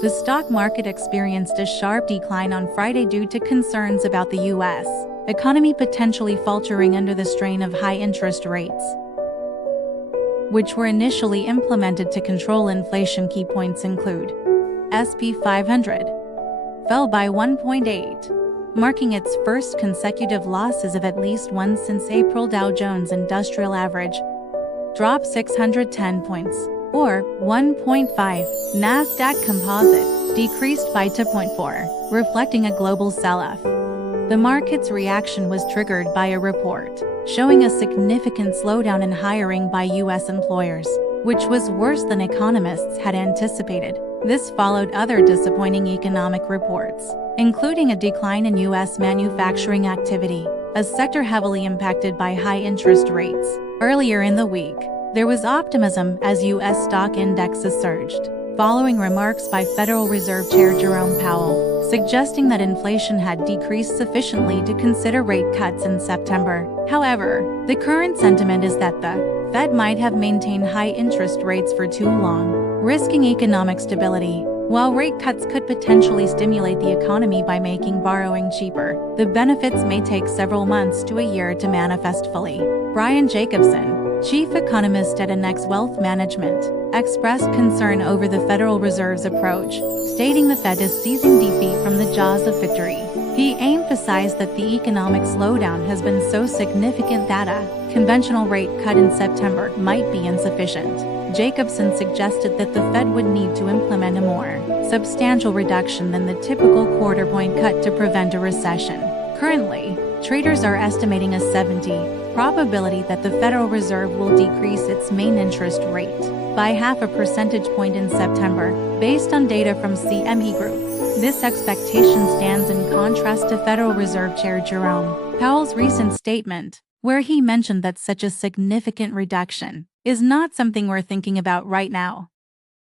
The stock market experienced a sharp decline on Friday due to concerns about the U.S. economy potentially faltering under the strain of high interest rates, which were initially implemented to control inflation. Key points include S&P 500 fell by 1.8, marking its first consecutive losses of at least one since April. Dow Jones Industrial Average dropped 610 points, or 1.5. Nasdaq Composite decreased by 2.4, reflecting a global sell-off. The market's reaction was triggered by a report showing a significant slowdown in hiring by U.S. employers, which was worse than economists had anticipated. This followed other disappointing economic reports, including a decline in U.S. manufacturing activity, a sector heavily impacted by high interest rates. Earlier in the week, there was optimism as U.S. stock indexes surged, following remarks by Federal Reserve Chair Jerome Powell, suggesting that inflation had decreased sufficiently to consider rate cuts in September. However, the current sentiment is that the Fed might have maintained high interest rates for too long, risking economic stability. While rate cuts could potentially stimulate the economy by making borrowing cheaper, the benefits may take several months to a year to manifest fully. Brian Jacobson, chief economist at Annex Wealth Management, expressed concern over the Federal Reserve's approach, stating the Fed is seizing defeat from the jaws of victory. He emphasized that the economic slowdown has been so significant that a conventional rate cut in September might be insufficient. Jacobson suggested that the Fed would need to implement a more substantial reduction than the typical quarter-point cut to prevent a recession. Currently, traders are estimating a 70% probability that the Federal Reserve will decrease its main interest rate by 0.5 percentage point in September, based on data from CME Group. This expectation stands in contrast to Federal Reserve Chair Jerome Powell's recent statement, where he mentioned that such a significant reduction is not something we're thinking about right now.